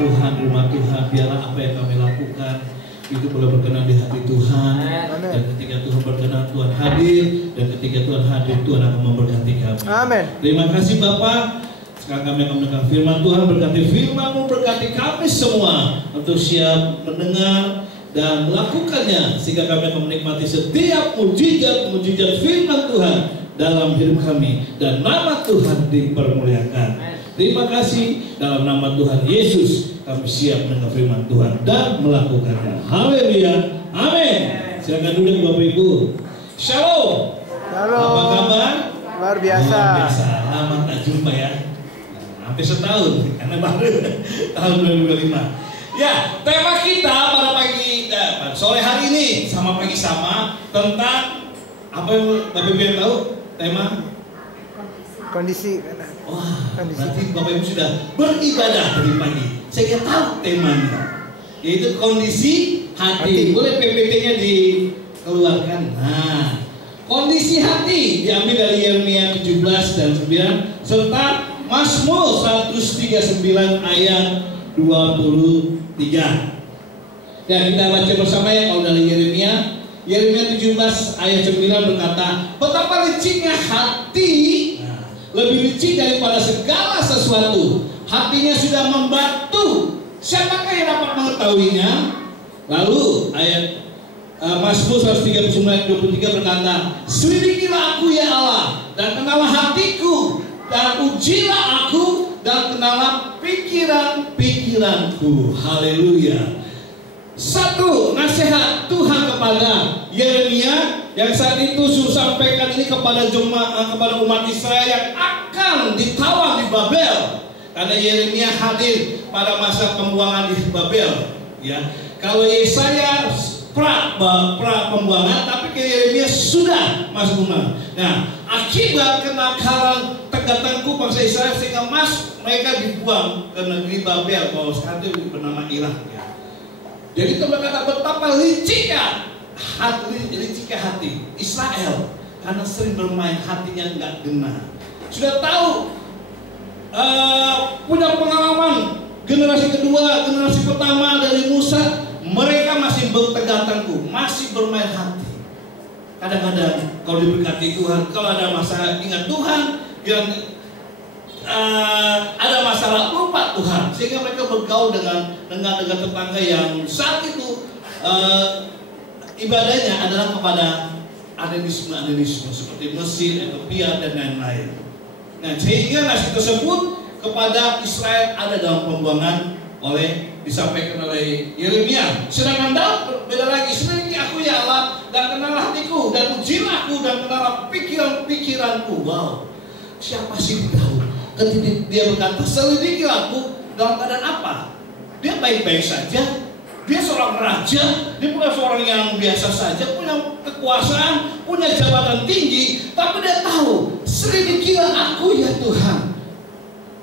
Tuhan, di rumah Tuhan, biarlah apa yang kami lakukan itu boleh berkenan di hati Tuhan. Dan ketika Tuhan berkenan, Tuhan hadir. Dan ketika Tuhan hadir, Tuhan akan memberkati kami. Amin. Terima kasih Bapak. Sekarang kami akan mendengar firman Tuhan. Berkati firman-Mu, berkati kami semua untuk siap mendengar dan melakukannya, sehingga kami akan menikmati setiap mujizat firman Tuhan dalam hidup kami, dan nama Tuhan dipermuliakan. Terima kasih, dalam nama Tuhan Yesus kami siap mendengar firman Tuhan dan melakukannya. Haleluya, amin. Silakan duduk Bapak Ibu. Shalom. Shalom. Apa kabar? Luar biasa. Luar biasa. Lama tak jumpa ya. Hampir setahun karena baru tahun 2025. Ya, tema kita pada sore hari ini sama pagi sama tentang apa yang Bapak Ibu yang tahu? Tema Kondisi. wah, berarti Bapak Ibu sudah beribadah dari pagi. Saya tahu temanya, yaitu kondisi hati. Boleh PPT-nya dikeluarkan. Nah, kondisi hati diambil dari Yeremia 17 dan 9 serta Mazmur 139 ayat 23. Dan kita baca bersama ya, kalau dari Yeremia 17 ayat 9 berkata, betapa liciknya hati, lebih licik daripada segala sesuatu. Hatinya sudah membatu, siapakah yang dapat mengetahuinya? Lalu ayat Mazmur 139 ayat 23 berkata, selidikilah aku ya Allah, dan kenallah hatiku, dan ujilah aku, dan kenallah pikiran-pikiranku. Haleluya. Satu nasihat Tuhan kepada Yeremia yang saat itu suruh sampaikan ini kepada jemaat, kepada umat Israel yang akan ditawan di Babel, karena Yeremia hadir pada masa pembuangan di Babel. Ya, kalau Yesaya pra pembuangan, tapi ke Yeremia sudah masuk rumah. Nah, akibat kenakalan tegak-tengku bangsa Israel sehingga mereka dibuang ke negeri Babel, kalau sekarang itu bernama Irak. Ya. Jadi itu berkata betapa liciknya hati Israel karena sering bermain, hatinya nggak benar. Sudah tahu, punya pengalaman generasi kedua, generasi pertama dari Musa, mereka masih bertegak-tengku, masih bermain hati. Kadang-kadang kalau diberkati Tuhan, kalau ada masalah ingat Tuhan, yang ada masalah lupa Tuhan, sehingga mereka bergaul dengan tetangga yang saat itu ibadahnya adalah kepada ateisme seperti Mesir, Ethiopia dan lain-lain. Nah, sehingga nasi tersebut kepada Israel ada dalam pembuangan disampaikan oleh Yeremia. Sedangkan Daud berbeda lagi, selidiki aku ya Allah, dan kenallah hatiku, dan ujilah aku, dan kenallah pikiranku. Wow, siapa sih Daud? Ketika dia berkata selidiki aku, dalam keadaan apa? Dia baik-baik saja. Dia seorang raja, dia bukan seorang yang biasa saja, punya kekuasaan, punya jabatan tinggi, tapi dia tahu, selidikilah aku ya Tuhan,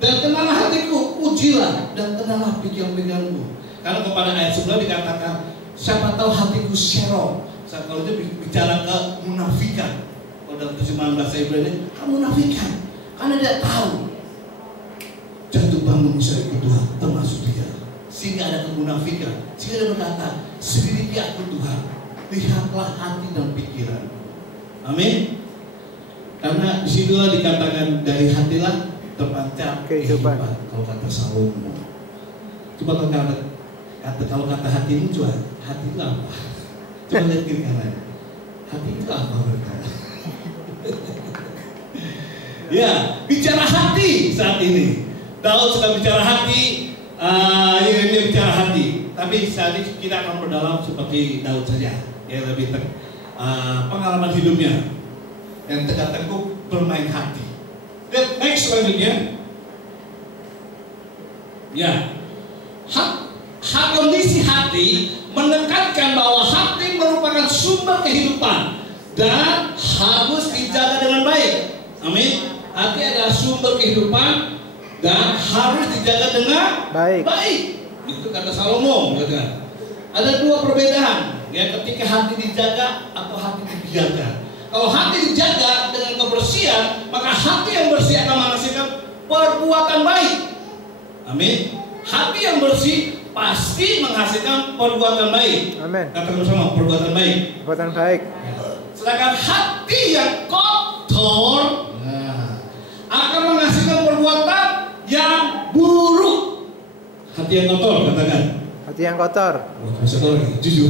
dan kenallah hatiku, ujilah, dan kenallah pikiran-pikiranku. Karena kepada ayat 11 dikatakan, siapa tahu hatiku serong. Kalau dia bicara ke munafikan, kalau dalam terjemahan bahasa Ibrani, munafikan, karena dia tahu jatuh bangun Israel Tuhan termasuk dia, sehingga ada kemunafikan, sehingga dia berkata, selidiki aku Tuhan, lihatlah hati dan pikiran. Amin. Karena disitulah dikatakan dari hatilah terpancar kehidupan. Kalau kata Salomo, coba kalau kata hatimu, coba hati itu apa? Coba lihat kiri kanan, hati itu apa berkata? Ya, bicara hati saat ini. Daud sedang bicara hati, Yeremia bicara hati. Tapi saat ini kita akan berdalam seperti Daud saja, yang lebih pengalaman hidupnya yang tegak-tengku bermain hati. Dan next selanjutnya, ya, kondisi hati menekankan bahwa hati merupakan sumber kehidupan dan harus dijaga dengan baik. Amin. Hati adalah sumber kehidupan dan harus dijaga dengan baik. Itu kata Salomo. Ada dua perbedaan, ya, ketika hati dijaga atau hati dibiarkan. Kalau hati dijaga dengan kebersihan, maka hati yang bersih akan menghasilkan perbuatan baik. Amin. hati yang bersih pasti menghasilkan perbuatan baik. Amin. Katakan bersama, perbuatan baik. Perbuatan baik. Sedangkan hati yang kotor akan menghasilkan perbuatan yang buruk. Hati yang kotor, katakan. Hati yang kotor. Jujur.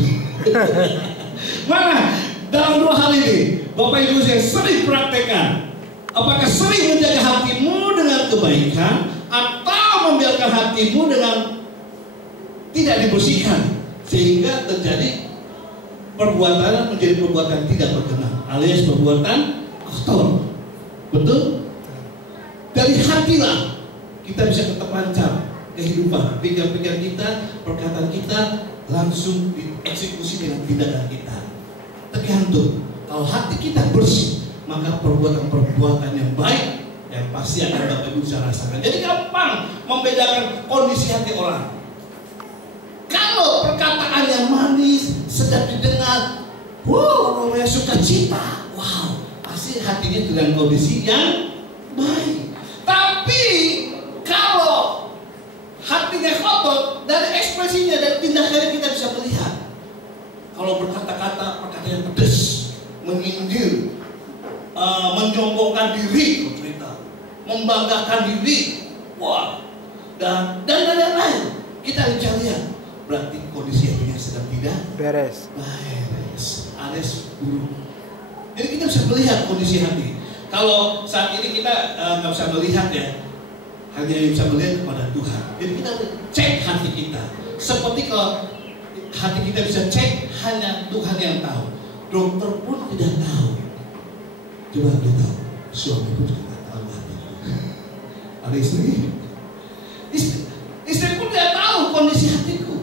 Mana dalam dua hal ini, Bapak Ibu saya sering praktekkan. Apakah sering menjaga hatimu dengan kebaikan atau membiarkan hatimu dengan tidak dibersihkan sehingga terjadi perbuatan menjadi perbuatan tidak berkenan alias perbuatan kotor. Betul? Dari hatilah kita bisa terpancar kehidupan, pikiran kita, perkataan kita langsung dieksekusi dengan tindakan kita. Tergantung. Kalau hati kita bersih, maka perbuatan-perbuatan yang baik yang pasti akan Bapak Ibu bisa rasakan. Jadi gampang membedakan kondisi hati orang. Kalau perkataan yang manis, sedap didengar, namanya sukacita, pasti hatinya dalam kondisi yang baik. Tapi kalau hatinya kotor, dari ekspresinya dan tindakannya kita bisa melihat. Kalau berkata-kata perkataan yang pedas, menyindir, menyombongkan diri, membanggakan diri, dan lain-lain, kita bisa lihat. Berarti kondisi hatinya sedang tidak beres, alias buruk. Jadi kita bisa melihat kondisi hati. Kalau saat ini kita nggak bisa melihat ya, hanya bisa melihat kepada Tuhan. Jadi kita cek hati kita. Seperti kalau hati kita bisa cek, hanya Tuhan yang tahu. Dokter pun tidak tahu. Coba beritahu, suami pun juga tidak tahu hatiku. Ada istri? Istri pun tidak tahu kondisi hatiku.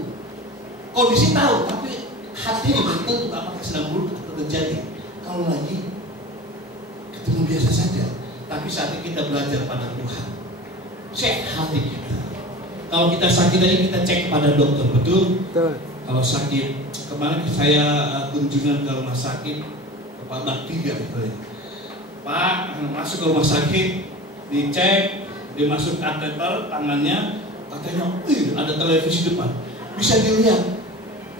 Kondisi tahu, tapi hati belum tentu apakah sedang buruk atau terjadi. Kalau lagi ketemu biasa saja, tapi saat ini kita belajar pada Tuhan. Cek hati kita. Kalau kita sakit aja kita cek pada dokter, betul? Betul. Kalau sakit, kemarin saya kunjungan ke rumah sakit Pak Bakti ya, Pak masuk ke rumah sakit, dicek, dimasuk kateter tangannya, katanya, ada televisi depan, bisa dilihat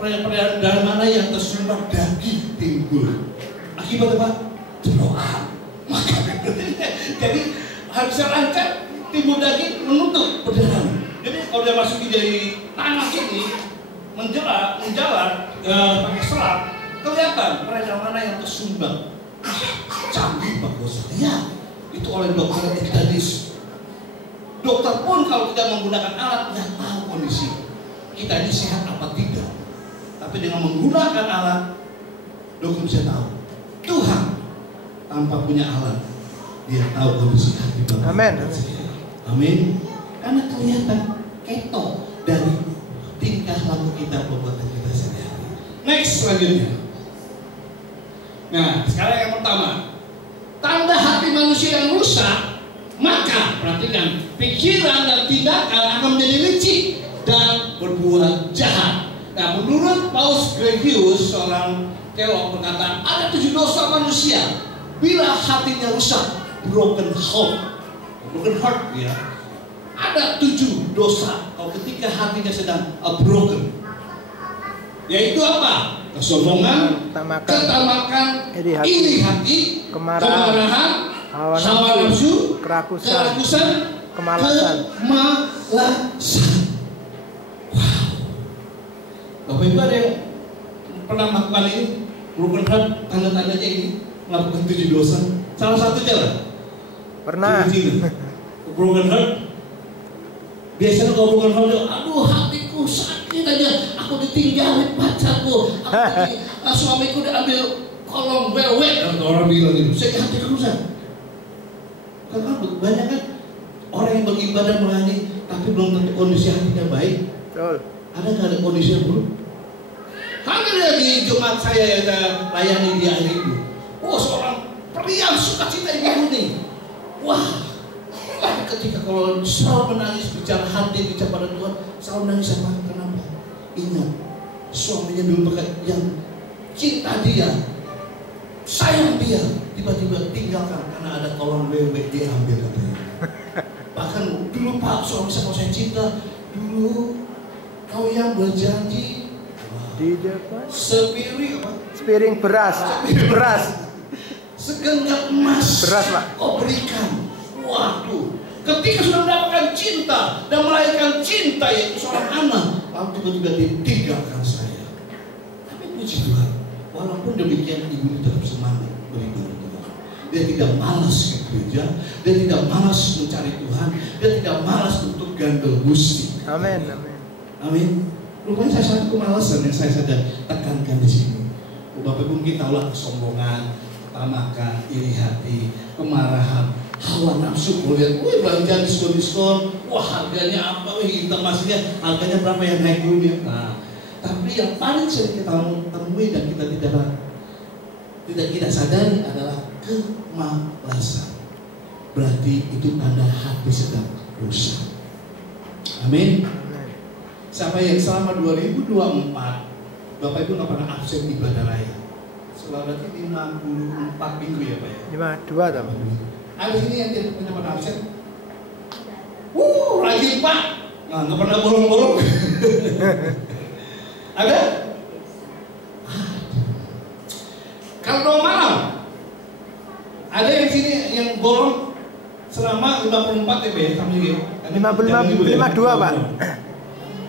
peredaran mana yang tersumbat daging timbul. Akibat apa? Jeroan. Jadi harusnya lancar, timbul daging menutup perdarahan. Jadi kalau dia masuk di tangan sini, menjalar pakai serat, kelihatan peredaran mana yang tersumbat. Canggih Pak Bos. Ya, itu oleh dokter medis. Dokter pun kalau tidak menggunakan alat, tidak tahu kondisi kita ini sehat apa tidak. Tapi dengan menggunakan alat, dokter bisa tahu. Tuhan tanpa punya alat, dia tahu kondisi hati Bapak. Amin. Amin. Karena kelihatan ketok dari tingkah laku kita, perbuatan kita sehari-hari. Next selanjutnya. Nah, sekarang yang pertama, tanda hati manusia yang rusak, maka perhatikan, pikiran dan tindakan akan menjadi licik dan berbuat jahat. Nah, menurut Paus Gregius, seorang teolog berkata, ada 7 dosa manusia bila hatinya rusak, broken heart ya. Ada 7 dosa kalau ketika hatinya sedang broken. Yaitu apa? Kesombongan, ketamakan, iri hati, kemarahan, hawa nafsu, kerakusan, kemalasan. Bapak Ibu ada yang pernah melakukan ini? Broken heart, tanda-tandanya ini melakukan 7 dosa. Salah satunya lah. Pernah. Broken heart. Biasanya kalau broken heart, aduh hatiku sakit aja. Aku ditinggalin pacarku. Suamiku diambil kolong welwet. Orang bilang gitu. Saya hatiku rusak. Karena banyak kan orang yang beribadah melayani, tapi belum tentu kondisi hatinya baik. Betul. Ada nggak ada kondisi yang buruk? Hadir di Jumat saya yang saya layani di hari itu. Seorang pria sukacita ibu ini. Ketika kalau selalu menangis bicara hati, bicara pada Tuhan, selalu menangis apa? Kenapa? Ingat, suaminya dulu yang cinta dia, sayang dia, tiba-tiba tinggalkan karena ada kolong bebek dia ambil katanya. Bahkan dulu Pak, suami saya cinta, dulu kau yang berjanji Di depan. sepiring beras. segenggam emas Beras, Pak. kau berikan. Waduh, ketika sudah mendapatkan cinta dan melahirkan cinta yaitu seorang anak, lalu tiba-tiba ditinggalkan saya. Tapi puji Tuhan, walaupun demikian ibu tetap semangat beribadah Tuhan. Dia tidak malas ke gereja, dia tidak malas mencari Tuhan, dia tidak malas untuk gandel gusti. Amin. Amin. Rupanya saya satu kemalasan yang saya sadar tekankan di sini. Bapak Ibu mungkin tahulah kesombongan, ketamakan, iri hati, kemarahan, hawa nafsu. Kalau lihat, belanja diskon, wah harganya apa, hitam masihnya, harganya berapa yang naik dulu ya. Nah, tapi yang paling sering kita temui dan kita tidak sadari adalah kemalasan. Berarti itu tanda hati sedang rusak. Amin. Siapa yang selama 2024 Bapak Ibu nggak pernah absen ibadah raya? Selama berarti 54 minggu ya Pak ya? 52 tak? Ada sini yang tidak pernah absen? Rajin Pak. Nah, nggak pernah bolong-bolong. Ada? Kalau doa malam, ada yang sini yang bolong selama 54 ya Pak ya? 52 Pak.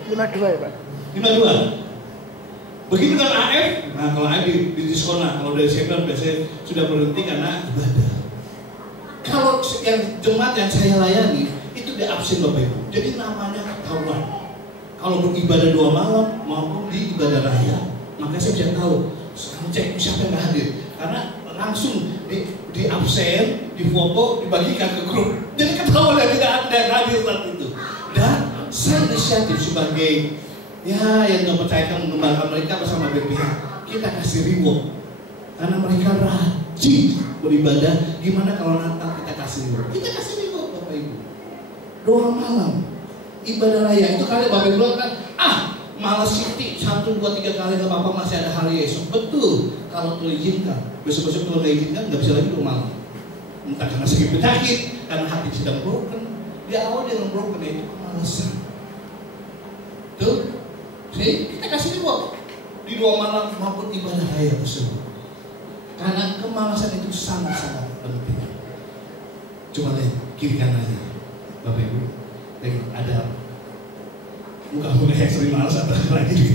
52 ya Pak? 52. Begitu kan AF, nah kalau AF di diskon, kalau dari seminar biasanya sudah berhenti karena ibadah. Kalau yang jemaat yang saya layani, itu di absen Bapak Ibu. Jadi namanya ketahuan. Kalau beribadah 2 malam maupun di ibadah raya, maka saya bisa tahu, sekarang cek siapa yang hadir. Karena langsung di absen, di foto, dibagikan ke grup. Jadi ketahuan yang tidak ada yang hadir saat itu. Dan saya inisiatif sebagai yang mempercayakan mengembangkan mereka bersama BPH, kita kasih reward karena mereka rajin beribadah. Gimana kalau Natal kita kasih reward? Kita kasih reward Bapak Ibu. Doa malam, ibadah raya itu kali Bapak Ibu kan, malas Siti 1, 2, 3 kali nggak apa-apa, masih ada hari esok. Betul, kalau Tuhan izinkan, besok-besok kalau nggak izinkan nggak bisa lagi doa malam. Entah karena sakit penyakit, karena hati sedang broken. Di awal dia broken itu kemalasan. Tuh. Jadi kita kasih reward di 2 malam maupun ibadah raya tersebut. Karena kemalasan itu sangat-sangat penting. Coba lihat kiri kanannya, Bapak Ibu. Ada muka-muka yang sering malas atau lagi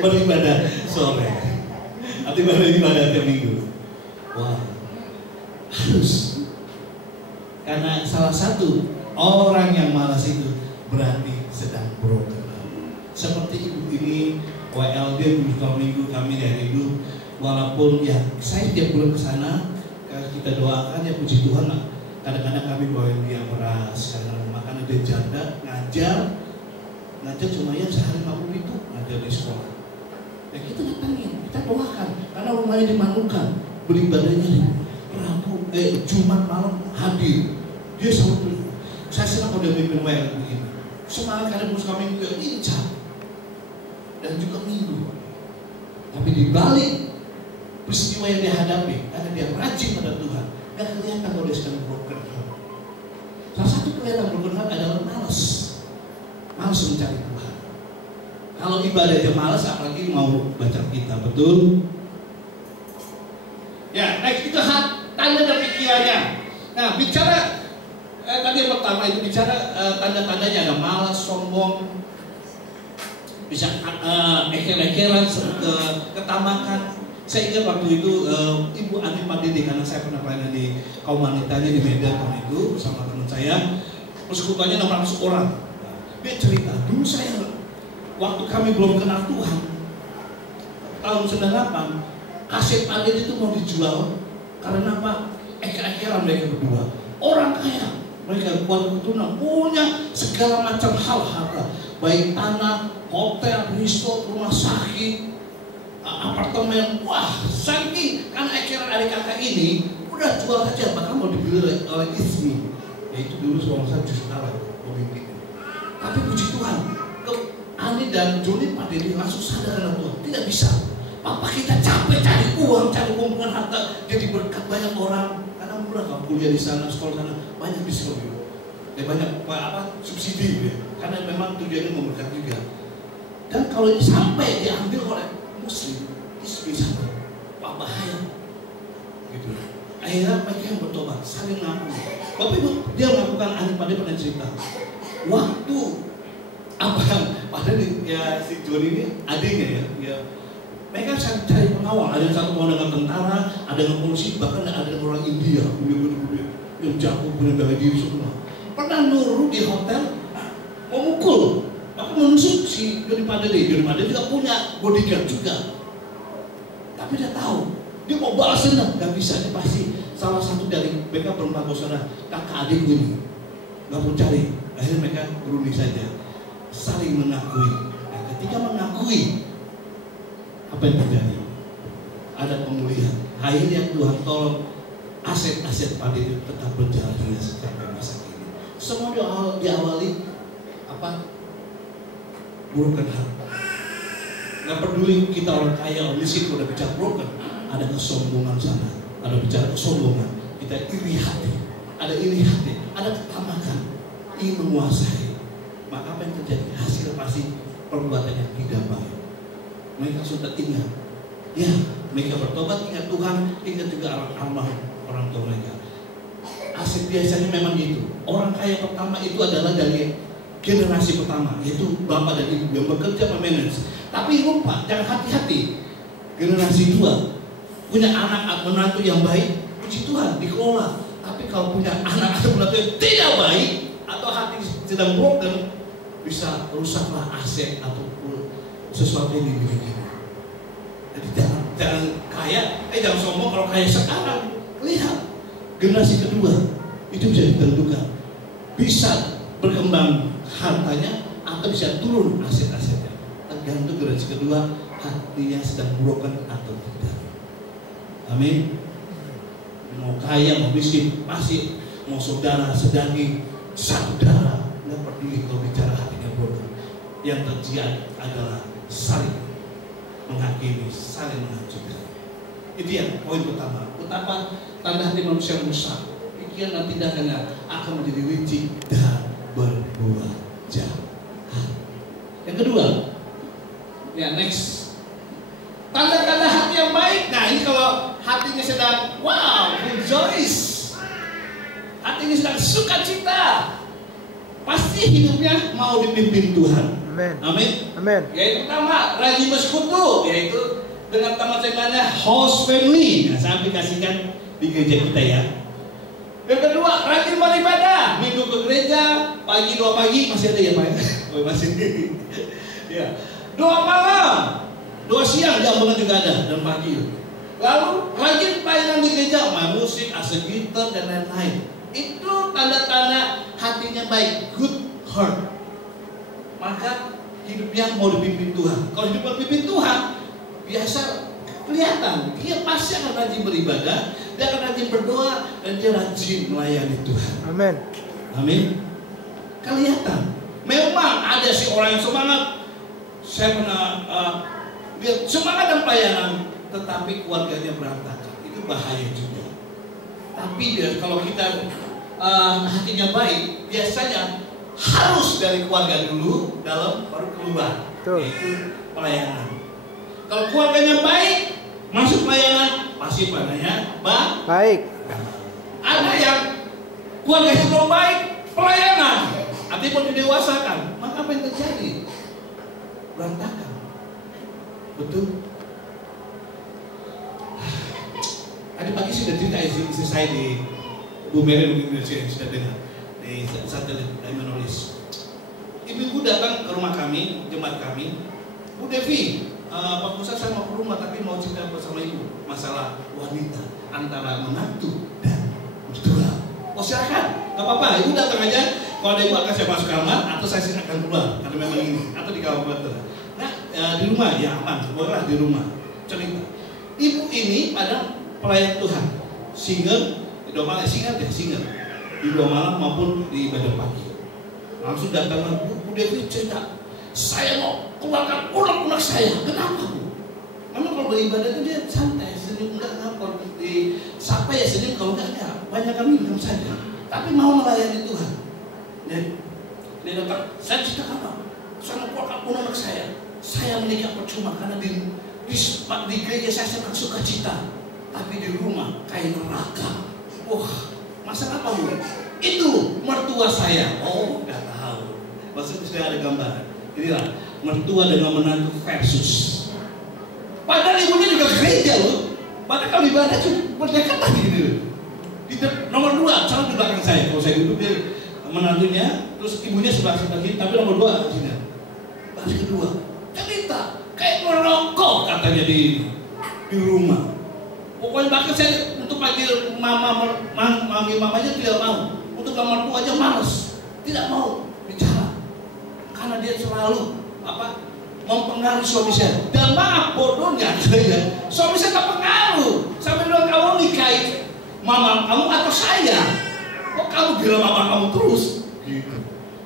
beribadah sore atau ibadah tiap minggu. Wah, harus. Karena salah satu orang yang malas itu berarti sedang broken. Seperti ibu ini, WLD beberapa minggu kami dari ibu, walaupun ya saya tiap bulan ke sana, kita doakan ya puji Tuhan lah. Kadang-kadang kami bawain dia beras, kadang makan ada janda, ngajar cuma ya sehari 50 itu ngajar di sekolah. Ya kita datangin, kita doakan, karena rumahnya di Manukan, beribadahnya di Jumat malam hadir. Dia selalu, saya senang kalau dia mimpin WLD begini. Semangat kadang kami juga lincah. Dan juga minggu. Tapi di balik peristiwa yang dihadapi, karena dia rajin pada Tuhan, gak kelihatan kalau dia sedang broken heart. Salah satu kelihatan broken heart adalah malas mencari Tuhan. Kalau ibadah aja malas, apalagi mau baca kitab, betul? Ya, next itu tanda dan pikirannya. Nah, bicara tadi yang pertama itu bicara tanda-tandanya ada malas, sombong, bisa eker-ekeran, ketamakan. Saya ingat waktu itu Ibu Ani Padidi, karena saya pernah pelayanan di kaum wanitanya di Medan tahun itu bersama teman saya. Persekutuannya 600 orang. Dia cerita, dulu saya waktu kami belum kenal Tuhan, tahun 98, kaset Padidi itu mau dijual karena apa? Eker-ekeran mereka berdua. Orang kaya, mereka kuat keturunan, punya segala macam hal harta, baik tanah, hotel, resort, rumah sakit, apartemen. Wah, saking karena ekeran adik kakak ini udah jual saja, bahkan mau dibeli oleh istri. Yaitu dulu suami saya justru kalah pemimpin. Tapi puji Tuhan, Ani dan Joni Padidi langsung sadar dengan Tuhan, tidak bisa. Papa kita capek cari uang, cari kumpulkan harta, jadi berkat banyak orang. Karena murah, kalau kuliah di sana, sekolah sana, banyak diskon juga. Banyak subsidi ya. karena memang tujuannya memberkati juga. Dan kalau ini sampai diambil oleh Muslim, itu bisa bahaya, gitu. Akhirnya mereka yang bertobat, saling ngaku. Bapak Ibu, dia melakukan pada cerita. Waktu padahal ya si John ini adiknya ya, mereka cari pengawal. Ada yang satu mau dengan tentara, ada yang polisi, bahkan ada yang orang India, yang jago bela diri semua. Pernah nuru di hotel, memukul, bahkan menusuk si Johnny Padade. Johnny Padade juga punya bodyguard juga, tapi dia tahu dia mau balas dendam, nggak bisa. Dia pasti salah satu dari mereka berempat saudara, kakak adik ini, nggak mau cari. Akhirnya mereka berunding saja, saling mengakui. Nah, ketika mengakui, apa yang terjadi? Ada pemulihan. Akhirnya Tuhan tolong aset-aset pada itu tetap berjalan hingga sampai masa kini. Semua diawali apa? Broken heart. Nggak peduli kita orang kaya, orang miskin, udah bicara broken, ada kesombongan sana, ada bicara kesombongan, kita iri hati, ada ketamakan, ingin menguasai. Maka apa yang terjadi? Hasil pasti perbuatannya tidak baik. Mereka sudah ingat, ya mereka bertobat, ingat Tuhan, ingat juga orang tua mereka. Asik biasanya memang gitu. Orang kaya pertama itu adalah dari generasi pertama, yaitu bapak dan ibu yang bekerja memanage. Tapi lupa, jangan hati-hati. Generasi 2 punya anak atau menantu yang baik, puji Tuhan dikelola. Tapi kalau punya anak atau menantu yang tidak baik atau hati sedang broken, bisa rusaklah aset atau sesuatu yang dimiliki. Jadi jangan kaya, jangan sombong kalau kaya sekarang. Lihat, generasi kedua itu bisa ditentukan, bisa berkembang hartanya atau bisa turun aset-asetnya. Tergantung generasi kedua hatinya sedang broken atau tidak. Amin. Mau kaya, mau miskin, masih mau saudara, sedangin satu darah, nggak peduli kalau bicara hatinya broken. Yang terjadi adalah saling menghakimi, saling menghancurkan. Itu yang poin pertama. Betapa tanda hati manusia rusak, pikiran dan tindakannya akan menjadi licik dan berbuat jahat. Yang kedua, ya next, tanda-tanda hati yang baik. Nah ini kalau hatinya sedang wow, rejoice, hatinya sedang sukacita, pasti hidupnya mau dipimpin Tuhan. Amin. Amin. Amin. Yaitu pertama, rajin bersekutu, yaitu dengan teman-temannya host family. Nah, saya aplikasikan di gereja kita ya. Yang kedua, rajin beribadah, minggu ke gereja, pagi doa pagi masih ada ya Pak? Oh, masih. Ya. Doa malam, doa siang, jambangan juga ada dan pagi. Lalu rajin pelayanan di gereja, main musik, asal gitar dan lain-lain. Itu tanda-tanda hatinya baik, good heart. Maka hidupnya mau dipimpin Tuhan. Kalau hidup dipimpin Tuhan, biasa kelihatan dia pasti akan rajin beribadah, dia akan rajin berdoa, dan dia rajin melayani Tuhan. Amin. Amin. Kelihatan. Memang ada si orang yang semangat. Saya pernah lihat semangat dan pelayanan, tetapi keluarganya berantakan. Itu bahaya juga. Tapi kalau kita hatinya baik, biasanya harus dari keluarga dulu, dalam baru keluar. Yaitu pelayanan. Kalau keluarganya baik, masuk pelayanan, pasti pelayanannya baik. Ada yang keluarganya belum baik, pelayanan, artinya pun didewasakan, maka apa yang terjadi? Berantakan. Betul. Tadi pagi sudah cerita istri saya di Bu Mary, mungkin sudah dengar di satelit Emmanuelis. Ibu-ibu datang ke rumah kami, jemaat kami, Bu Devi, Pak Musa saya mau ke rumah tapi mau cerita bersama ibu masalah wanita antara menantu dan mertua. Oh silakan, nggak apa-apa, ibu datang aja. Kalau ada ibu akan saya masuk kamar atau saya akan keluar karena memang ini atau di kamar. Nah di rumah ya aman, bolehlah di rumah. Cerita. Ibu ini pada pelayan Tuhan, single, di dua malam single, di dua malam maupun di ibadah pagi. Langsung datang Bu Devi cerita, saya mau keluarkan unek-unek saya. Kenapa Bu? Memang kalau beribadah itu dia santai, senyum enggak. Kalau di sapa ya senyum, kalau enggak banyak kami minum saja. Tapi mau melayani Tuhan. Jadi Dia datang, saya ceritakan apa? Saya mengeluarkan uang anak saya menikah percuma karena di gereja saya sangat suka cita, tapi di rumah kayak neraka. Wah, masa apa bu? Itu mertua saya. Oh, nggak tahu. Maksudnya sudah ada gambaran. Inilah mertua dengan menantu versus. Padahal ibunya juga gereja loh. Padahal kalau ibadah cuma berdekatan gitu. Di nomor 2, salah di belakang saya. Kalau saya duduk dia menantunya, terus ibunya sebelah kiri, tapi nomor 2 sini. Baris kedua, cerita kayak merokok katanya di rumah. Pokoknya bahkan saya untuk panggil manggil mamanya tidak mau, untuk nomor 2 aja males, tidak mau bicara, karena dia selalu mempengaruhi suami saya. Dan maaf bodohnya, suami saya tak pengaruh, sampai bilang kamu nikahi mama kamu atau saya, kok kamu bilang mama kamu terus? Gitu.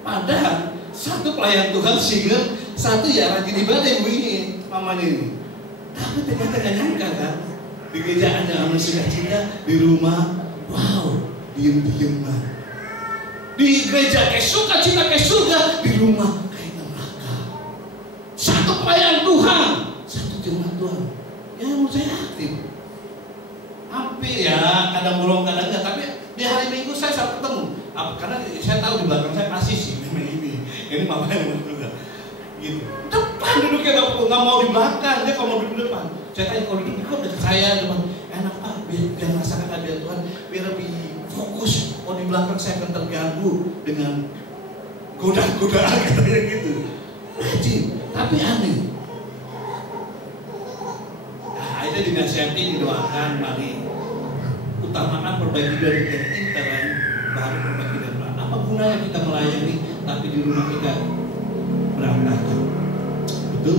Padahal satu pelayan Tuhan single, satu ya rajin ibadah ibu ini, mamanya ini. Tapi ternyata gak nyangka kan, di gereja ada amal sukacita, di rumah, wow, diem-dieman. Di gereja kayak sukacita kayak surga, di rumah kayak neraka. Satu pelayan Tuhan, satu jemaat Tuhan. Ya menurut saya aktif. Hampir ya, kadang bolong kadang enggak, tapi di hari Minggu saya selalu ketemu. Karena saya tahu di belakang saya pasti sih ini mamanya juga gitu. Depan duduknya nggak mau di belakang, dia kalau mau duduk depan. Saya tanya kalau duduk kok dekat saya depan, enak pak, biar merasakan hadirat Tuhan, biar lebih fokus. Kalau di belakang saya akan terganggu dengan godaan katanya gitu. Rajin, tapi aneh. Nah, itu dinasihati, didoakan, mari utamakan perbaiki dari intern, baru perbaiki dari luar. Apa gunanya kita melayani tapi di rumah kita berantakan? Betul?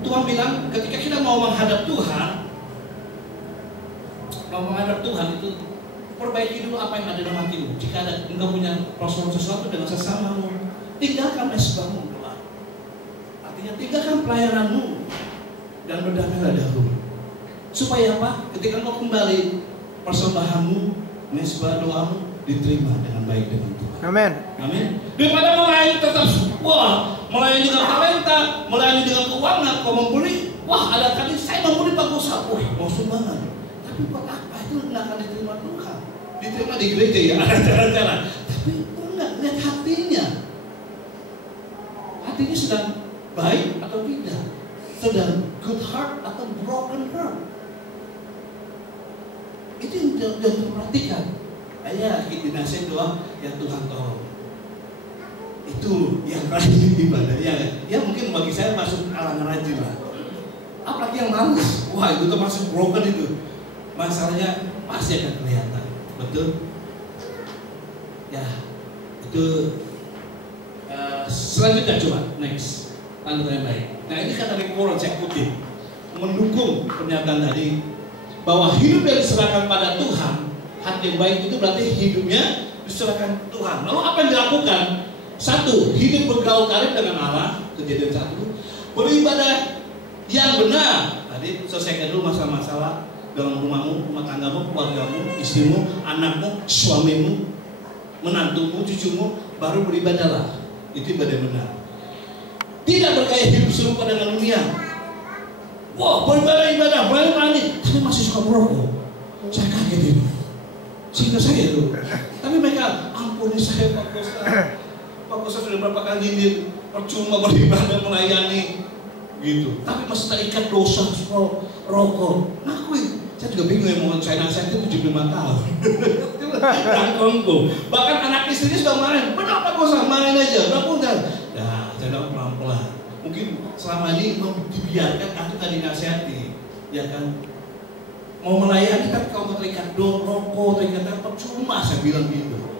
Tuhan bilang ketika kita mau menghadap Tuhan itu perbaiki dulu apa yang ada dalam hatimu. Jika ada engkau punya persoalan sesuatu dengan sesamamu, tinggalkan mesbahmu keluar. Artinya tinggalkan pelayananmu dan berdamailah dahulu. Supaya apa? Ketika engkau kembali, persembahanmu, mesbah doamu diterima dengan baik dengan Tuhan. Amin. Amin. Daripada melayani tetap melayani dengan talenta, melayani dengan keuangan, kau memberi, wah ada kali saya memberi bagus, wah mau sumbangan. Tapi buat apa itu tidak akan diterima Tuhan? Diterima di gereja ya, ada cara-cara. Tapi enggak lihat hatinya. Hatinya sedang baik atau tidak? Sedang good heart atau broken heart? Itu yang diperhatikan. Ya dinasih doa ya Tuhan tolong. Itu yang rajin ibadah ya mungkin bagi saya masuk kalangan rajin lah. Apalagi yang malas, wah itu termasuk broken itu. Masalahnya pasti akan kelihatan, betul? Ya itu selanjutnya coba next lanjutan yang baik. Nah ini kan dari Koran saya kutip mendukung pernyataan tadi bahwa hidup yang diserahkan pada Tuhan. Hati yang baik itu berarti hidupnya diserahkan Tuhan. Lalu apa yang dilakukan? 1, hidup bergaul karib dengan Allah. Kejadian 1. Beribadah yang benar. Tadi selesaikan dulu masalah-masalah dalam rumahmu, rumah tanggamu, keluargamu, istrimu, anakmu, suamimu, menantumu, cucumu. Baru beribadahlah. Itu ibadah yang benar. Tidak bergaya hidup serupa dengan dunia. Wah, beribadah, berani, tapi masih suka merokok. Saya kaget ini. Sehingga saya tuh, tapi mereka ampuni saya Pak Kosta sudah berapa kali dia percuma beribadah melayani gitu, tapi masih terikat dosa rokok. Ngakuin, saya juga bingung yang mau saya nasihatin 75 tahun. Bahkan anak istrinya sudah marahin, benar Pak Kosta marahin aja, berapa enggak? Nah, saya bilang pelan-pelan. Mungkin selama ini dibiarkan atau nggak dinasihati, ya kan? Mau melayani tapi kalau terikat rokok, terikat percuma, saya bilang gitu.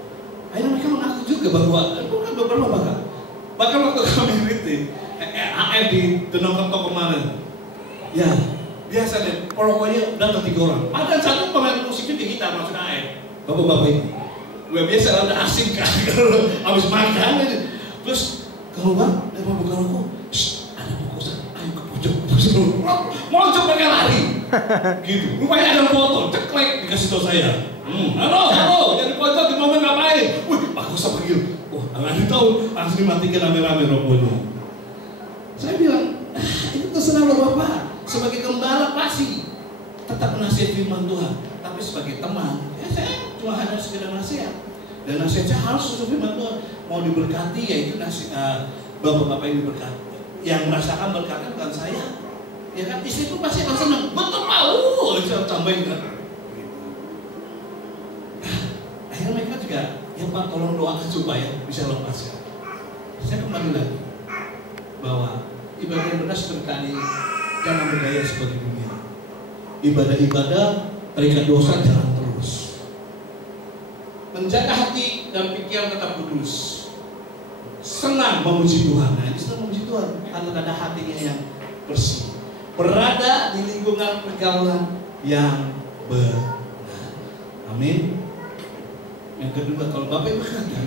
Akhirnya mereka mengaku juga bahwa bukan beberapa bahkan waktu kami meeting AF di Tenong Ketok kemarin, ya biasa deh, pokoknya datang 3 orang. Ada satu pemain musiknya di kita masuk AF, bapak-bapak ini. Gue biasa udah asing kan, kalau habis makan, terus keluar dan mau buka rokok, ada pokosan, ayo ke pojok, mojok pakai lari. Gitu. Rupanya ada foto, ceklek dikasih tau saya. Halo, jadi pojok di momen ngapain? Wih, Pak Kosta panggil. Wah, Kalau tahu langsung dimatikan rame-rame rokoknya. Saya bilang, itu terserah Bapak. Sebagai gembala pasti tetap menasihat firman Tuhan. Tapi sebagai teman, ya saya cuma hanya sekedar nasihat. Dan nasihat saya harus sesuai firman Tuhan. Mau diberkati ya itu nasihat bapak-bapak yang diberkati. Yang merasakan berkatnya bukan saya. Ya kan istri itu pasti akan senang. Betul mau, saya tambahin kan. Akhirnya mereka juga, ya Pak tolong doakan supaya bisa lepas ya. Saya kembali lagi bahwa ibadah yang benar seperti tadi, jangan bergaya seperti dunia. Ibadah-ibadah terikat dosa jalan terus. Menjaga hati dan pikiran tetap kudus. Senang memuji Tuhan. Nah ini senang memuji Tuhan karena ada hatinya yang bersih. Berada di lingkungan pergaulan yang benar. Amin. Yang kedua, kalau Bapak Ibu berkata,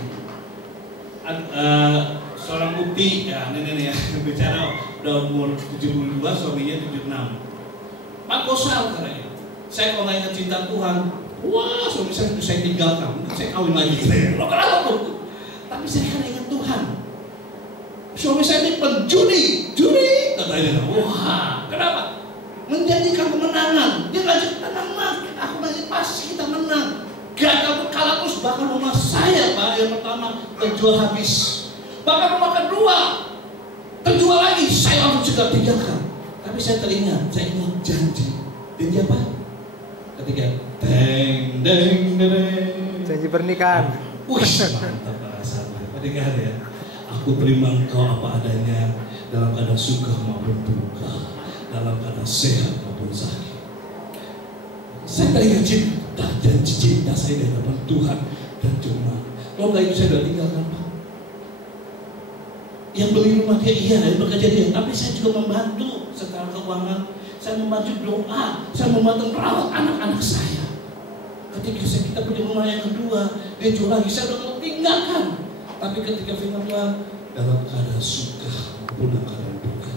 seorang bukti ya nenek ya bicara udah umur 72, suaminya 76. Pak Gosal katanya, saya kalau nggak ingat cinta Tuhan, wah suami saya itu saya tinggalkan, mungkin saya kawin lagi. Loh kenapa tuh? Tapi saya kan ingat Tuhan. Suami saya ini penjudi, judi katanya. Wah, kenapa? Menjanjikan kemenangan. Dia ngajak tenang mak, aku masih pasti kita menang. Gagal kalah terus, bahkan rumah saya Pak yang pertama terjual habis. Bahkan rumah kedua terjual lagi, saya langsung juga tinggalkan. Tapi saya teringat, saya ingat janji. Janji apa? Ketika deng deng deng. Janji pernikahan. Wih, mantap rasanya. Pernikahan ya. Aku terima engkau apa adanya, dalam keadaan suka maupun duka, dalam keadaan sehat maupun sakit. Saya teringat cinta dan cinta saya di hadapan Tuhan dan cuma. Kalau nggak itu saya sudah tinggalkan Pak. Yang beli rumah dia iya, yang bekerja dia, tapi saya juga membantu secara keuangan. Saya membantu doa, saya membantu merawat anak-anak saya. Ketika kita punya rumah yang kedua, dia jual lagi, saya sudah tinggalkan. Tapi ketika firman Tuhan, dalam keadaan suka maupun dalam keadaan duka,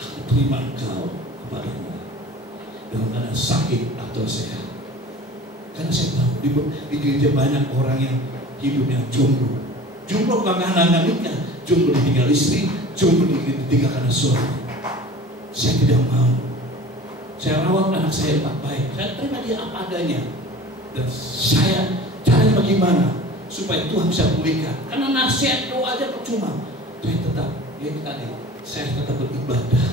aku terima engkau kepadamu. Dalam keadaan sakit atau sehat. Karena saya tahu di gereja banyak orang yang hidupnya jomblo. Jomblo bukan karena nikah, jomblo ditinggal istri, jomblo ditinggal karena suami. Saya tidak mau. Saya rawat anak saya tak baik. Saya terima dia apa adanya. Dan saya cari bagaimana supaya Tuhan bisa pulihkan. Karena nasihat doa aja percuma. Saya tetap, ya tadi, saya tetap beribadah.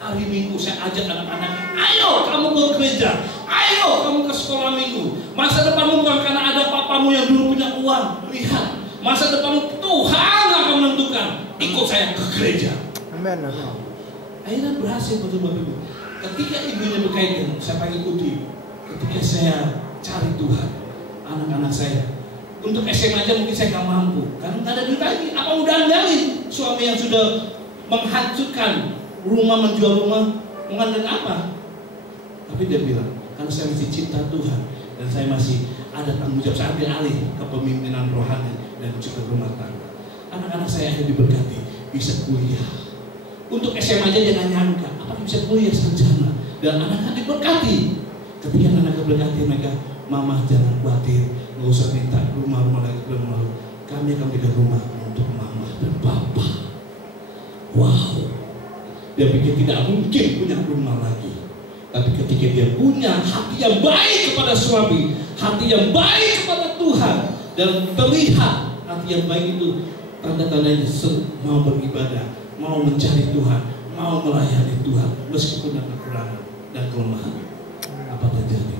Hari Minggu saya ajak anak-anak, ayo kamu ke gereja, ayo kamu ke sekolah minggu. Masa depanmu bukan karena ada papamu yang dulu punya uang. Lihat, masa depanmu Tuhan akan menentukan. Ikut saya ke gereja. Amin. Akhirnya berhasil betul Bapak Ibu. Ketika ibunya berkaitan, saya pengen ikuti. Ketika saya cari Tuhan, anak-anak saya. Untuk SMA aja mungkin saya nggak mampu, karena nggak ada duit lagi. Apa udah andalin suami yang sudah menghancurkan rumah, menjual rumah, mengandalkan apa? Tapi dia bilang, karena saya masih cinta Tuhan dan saya masih ada tanggung jawab, saya ambil alih kepemimpinan rohani dan juga rumah tangga. Anak-anak saya yang diberkati bisa kuliah. Untuk SMA aja jangan nyangka, apakah bisa kuliah sarjana dan anak-anak diberkati. Ketika anak-anak berkati mereka, mama jangan khawatir, nggak usah minta rumah lagi, kami akan berikan rumah untuk mama dan papa. Wow. Dia pikir tidak mungkin punya rumah lagi. Tapi ketika dia punya hati yang baik kepada suami, hati yang baik kepada Tuhan, dan terlihat hati yang baik itu tanda-tandanya mau beribadah, mau mencari Tuhan, mau melayani Tuhan, meskipun ada kekurangan dan kelemahan. Apa terjadi?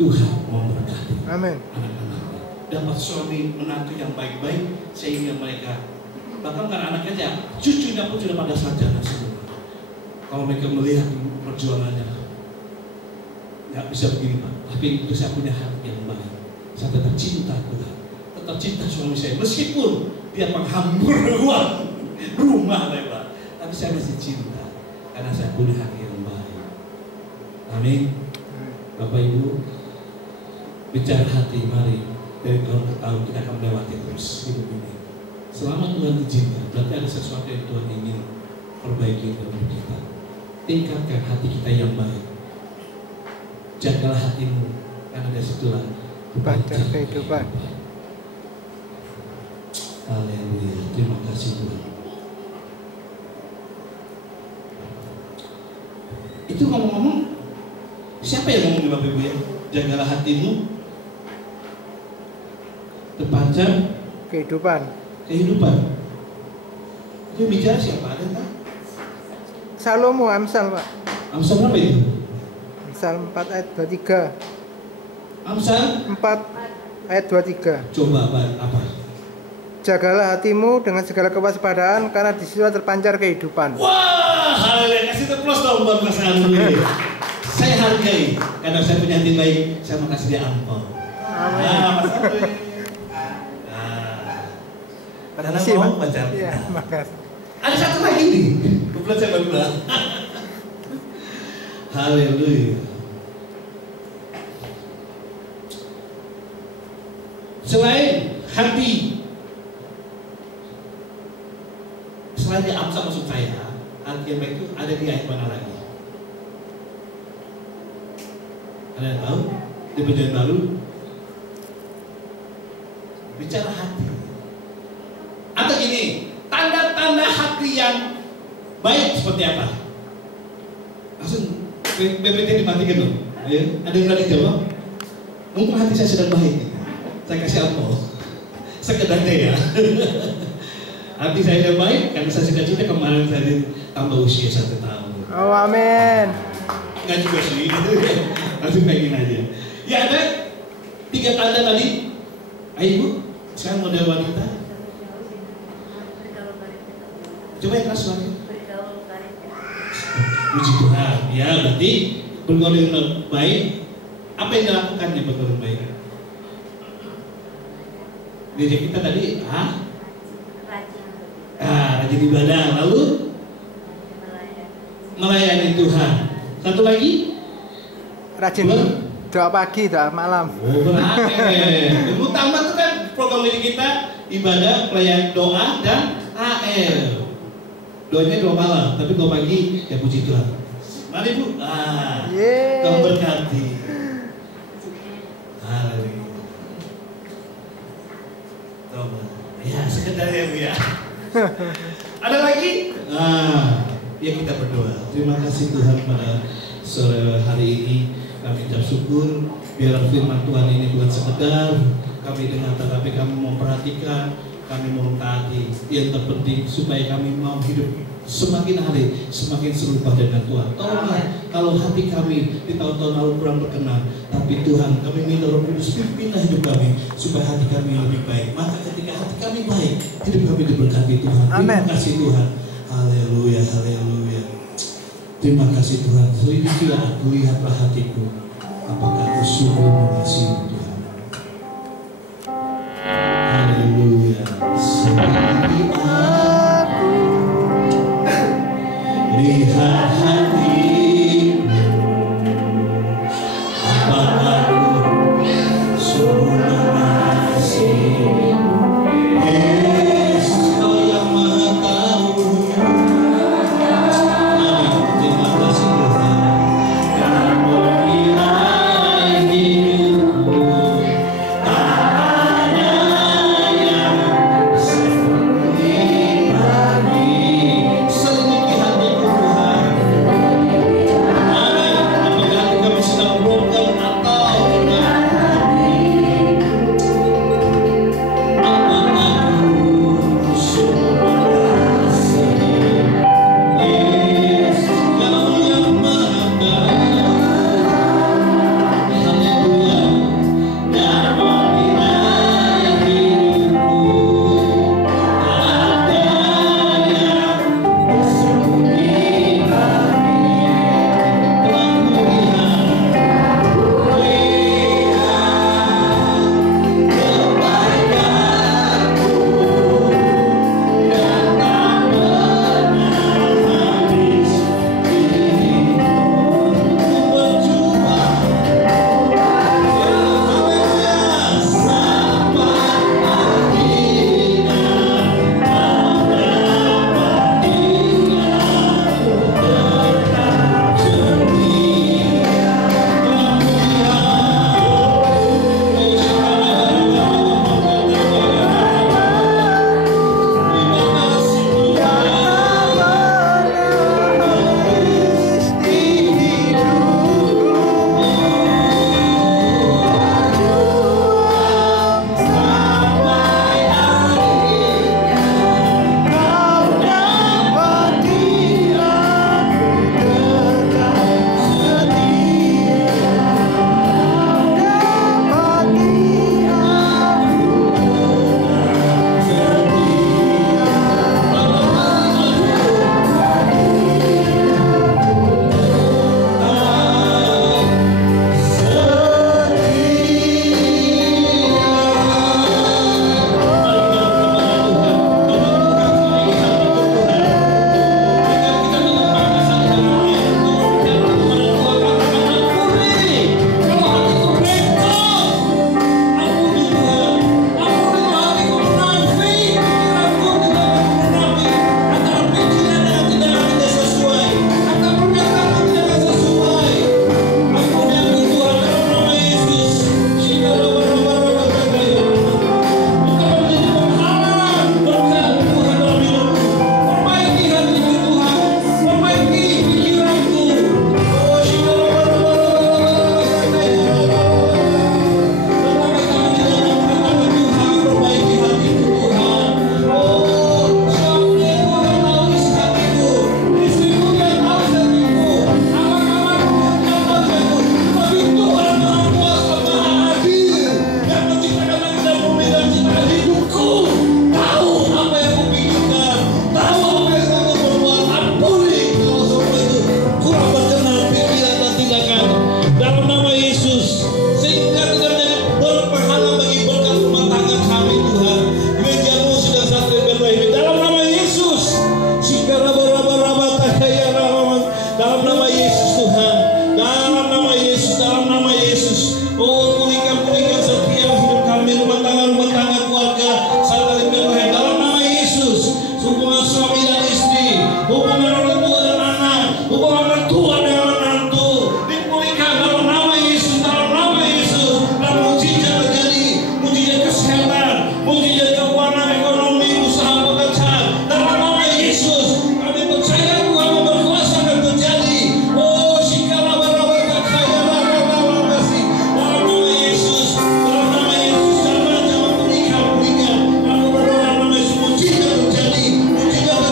Tuhan mau memberkati anak-anaknya. Dapat suami menantu yang baik-baik sehingga mereka, bahkan karena anak aja, cucunya pun sudah pada sarjana semua. Kalau mereka melihat perjuangannya, nggak bisa begini Pak. Tapi itu saya punya hati yang baik. Saya tetap cinta Tuhan, tetap cinta suami saya, meskipun dia menghambur rumah Pak. Tapi saya masih cinta karena saya punya hati yang baik. Amin. Bapak Ibu, bicara hati, mari dari tahun ke tahun kita akan melewati terus hidup ini. Selama Tuhan izinkan, berarti ada sesuatu yang Tuhan ingin perbaiki dalam kita. Tingkatkan hati kita yang baik. Jagalah hatimu, karena dari situlah baca kehidupan. Haleluya. Terima kasih Tuhan. Itu ngomong-ngomong, siapa yang ngomong Bapak Ibu ya? Jagalah hatimu terpancar Kehidupan. Itu bicara siapa? Ada tak? Salomo, Amsal Pak. Amsal berapa itu? Amsal 4 ayat 23. Amsal 4 ayat 23. coba apa? Jagalah hatimu dengan segala kewaspadaan karena di situ terpancar kehidupan. Wah, haleluya. Kasih teplos dong buat Mas Andri. Saya hargai karena saya punya hati baik, saya mau kasih dia ampun. Amin. Mas Andri. Karena mau baca. Iya, makasih. Ada satu lagi nih. Kebetulan saya baru bilang. Haleluya. Selain hati, selain di Amsal maksud saya, hati yang baik itu ada di ayat mana lagi? Ada yang tahu? Di Perjanjian Baru bicara hati. Atau gini, tanda-tanda hati yang baik seperti apa? Langsung PPT dimatikan dong. Ya, ada yang berani jawab? Mungkin hati saya sedang baik. Saya kasih ampun. Sekedarnya ya. Hati saya sedang baik karena saya cita-cita kemarin saya tambah usia 1 tahun. Oh, amin. Enggak juga sih. Langsung pengen aja. Ya ada 3 tanda tadi. Ayo Ibu, sekarang model wanita. Coba yang keras lagi. Puji Tuhan. Ya berarti bergaul dengan baik. Apa yang dilakukannya bergaul baik? Gereja kita tadi, rajin ibadah, lalu melayani Tuhan. Satu lagi, Rajin doa pagi, doa malam. Oh berarti. Yang utama itu kan program ini kita ibadah, pelayan doa dan AL. Doanya doa malam, tapi doa pagi ya puji Tuhan. Mari Bu, kamu berkati. Haleluya. Ya sekedar ya Bu ya. Ada lagi? Ya kita berdoa. Terima kasih Tuhan pada sore hari ini. Kami ucap syukur biar firman Tuhan ini bukan sekedar kami dengar, tetapi kami mau perhatikan, kami mau taati. Yang terpenting supaya kami mau hidup semakin hari semakin serupa dengan Tuhan. Tolonglah kalau hati kami di tahun-tahun lalu kurang berkenan, tapi Tuhan kami minta Roh Kudus pimpinlah hidup kami supaya hati kami lebih baik. Maka ketika hati kami baik, hidup kami diberkati Tuhan. Terima kasih Tuhan. Haleluya, haleluya. Terima kasih Tuhan. Selidikilah aku, lihatlah hatiku. Apakah aku sungguh mengasihi Tuhan? Haleluya. Selidiki aku, lihat hatimu. Apakah aku sungguh mengasihimu? Yesus, Kau yang Maha Tahu. Terima kasih Tuhan. Karena menilai hidupku tak ada yang seperti kami. Selidiki hatiku Tuhan. hubungan mertua dengan menantu dipulihkan dalam nama Yesus, dalam nama Yesus. Dan mujizat terjadi, mujizat kesehatan, mujizat keuangan, ekonomi, usaha pekerjaan dalam nama Yesus. Kami percaya Tuhan yang berkuasa akan terjadi. Oh, sikala barabata kaya dalam nama Yesus, dalam nama Yesus. Jangan pulihkan. Kami berdoa dalam nama Yesus, mujizat terjadi dalam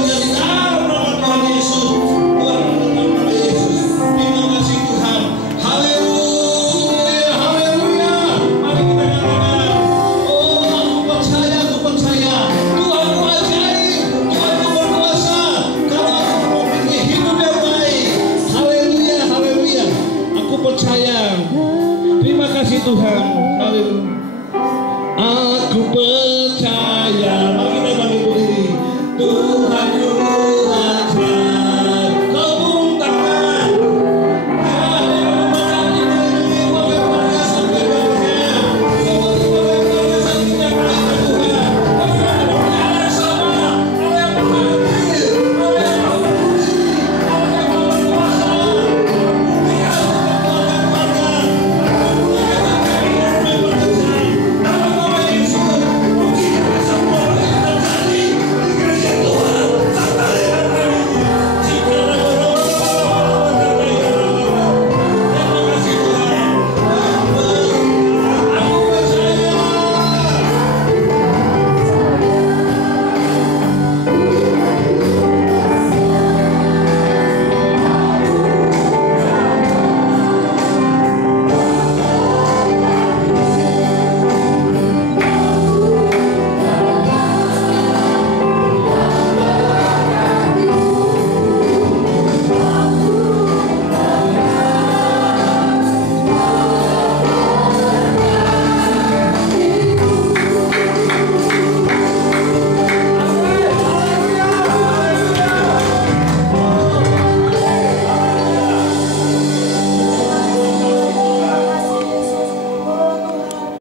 nama Tuhan Yesus. Tuhan, dalam nama Yesus. Terima kasih Tuhan. Haleluya, haleluya. Mari kita katakan, oh aku percaya Tuhanku ajaib, Tuhanku berkuasa. Kalau aku memiliki hidup yang baik, haleluya, haleluya. Aku percaya. Terima kasih Tuhan. Haleluya. Aku percaya